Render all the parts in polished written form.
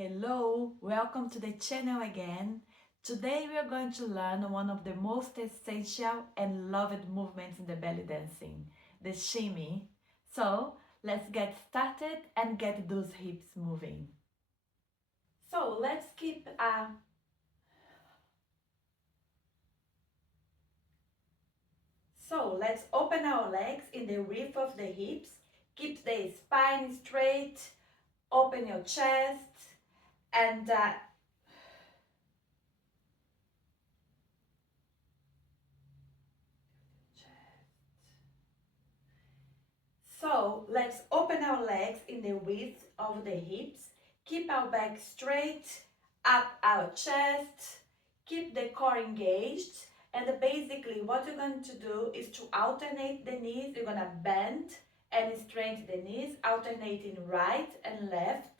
Hello, welcome to the channel again. Today we are going to learn one of the most essential and loved movements in the belly dancing, the shimmy. So let's get started and get those hips moving. So let's let's open our legs in the width of the hips. Keep the spine straight, open your chest and So let's open our legs in the width of the hips. Keep our back straight, up our chest, keep the core engaged. And basically what you're going to do is to alternate the knees. You're going to bend and straighten the knees, alternating right and left.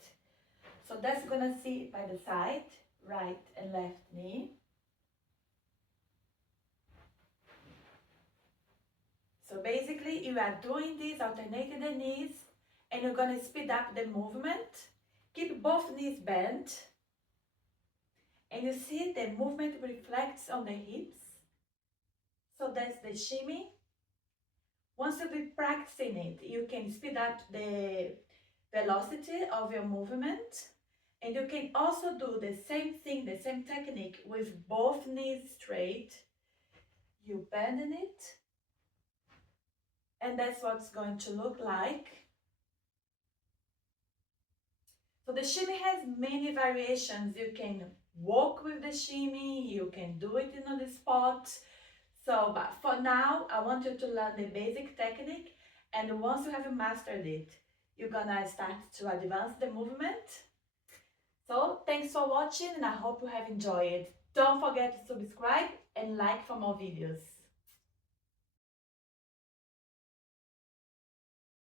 So that's going to see by the side, right and left knee. So basically you are doing this, alternating the knees, and you're going to speed up the movement. Keep both knees bent. And you see the movement reflects on the hips. So that's the shimmy. Once you've been practicing it, you can speed up the velocity of your movement. And you can also do the same thing, the same technique with both knees straight. You bend it. And that's what it's going to look like. So the shimmy has many variations. You can walk with the shimmy, you can do it on the spot. So, but for now, I want you to learn the basic technique, and once you have mastered it, you're gonna start to advance the movement. So, thanks for watching, and I hope you have enjoyed it. Don't forget to subscribe and like for more videos.